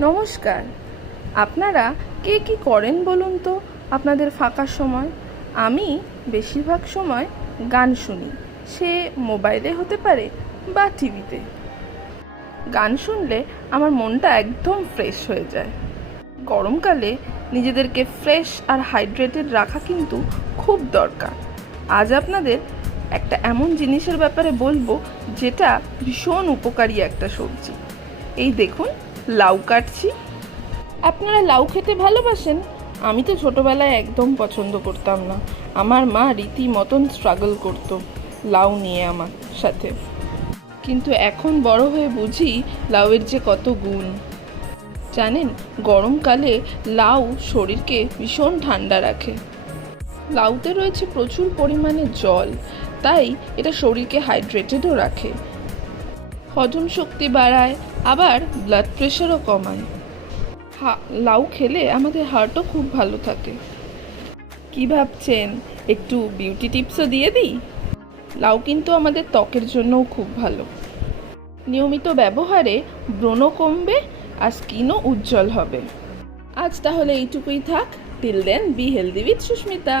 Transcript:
নমস্কার। আপনারা কে কি করেন বলুন তো আপনাদের ফাঁকা সময়? আমি বেশিরভাগ সময় গান শুনি। সে মোবাইলে হতে পারে বা টিভিতে। গান শুনলে আমার মনটা একদম ফ্রেশ হয়ে যায়। গরমকালে নিজেদেরকে ফ্রেশ আর হাইড্রেটেড রাখা কিন্তু খুব দরকার। আজ আপনাদের একটা এমন জিনিসের ব্যাপারে বলব, যেটা ভীষণ উপকারী একটা সবজি। এই দেখুন, লাউ কাটছি। আপনারা লাউ খেতে ভালোবাসেন? আমি তো ছোটোবেলায় একদম পছন্দ করতাম না। আমার মা রীতি মতন স্ট্রাগল করতো লাউ নিয়ে আমার সাথে। কিন্তু এখন বড় হয়ে বুঝি লাউয়ের যে কত গুণ। জানেন, গরমকালে লাউ শরীরকে ভীষণ ঠান্ডা রাখে। লাউতে রয়েছে প্রচুর পরিমাণে জল, তাই এটা শরীরকে হাইড্রেটেডও রাখে। হজম শক্তি বাড়ায় আবার ব্লাড প্রেশারও কমায়। লাউ খেলে আমাদের হার্টও খুব ভালো থাকে। কি ভাবছেন? একটু বিউটি টিপসও দিয়ে দিই? লাউ কিন্তু আমাদের ত্বকের জন্যও খুব ভালো। নিয়মিত ব্যবহারে ব্রণ কমবে আর স্কিনও উজ্জ্বল হবে। আজ তাহলে এইটুকুই থাক। Till then be healthy with Susmita